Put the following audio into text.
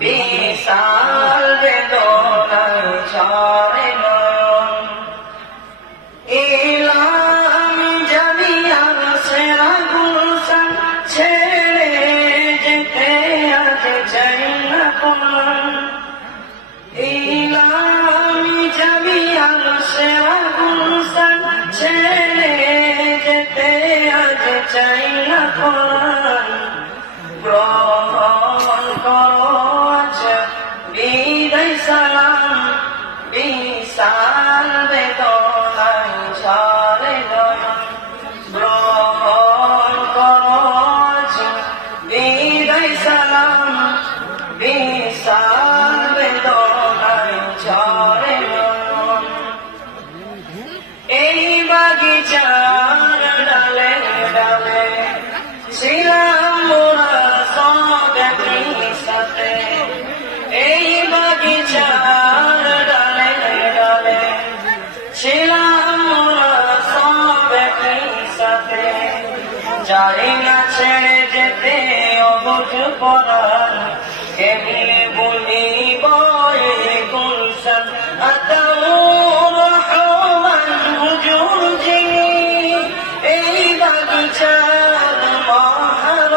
বিশাল বেদনায় ঝরে নয়ন, এলাম জামিয়ার সেরা গুলশান ছেড়ে যেতে আজ চাই না কোন। এলাম জামিয়ার সেরা গুলশান ছেড়ে যেতে আজ চাই না কোন। গ্রহণ করো আজ বিদায় সালাম, বিশাল বেদনায় ঝরে নয়ন। গ্রহণ করো আজ বিদায় সালাম, বিশাল বেদনায় ঝরে নয়ন। এই বাগিচার ডালে ডালে ছিলাম মোরা সব একই সাথে। এই বাগিচার ডালে ডালে ছিলাম মোরা সব একই সাথে। যাই না ছেড়ে যেতে অবুঝ পড়া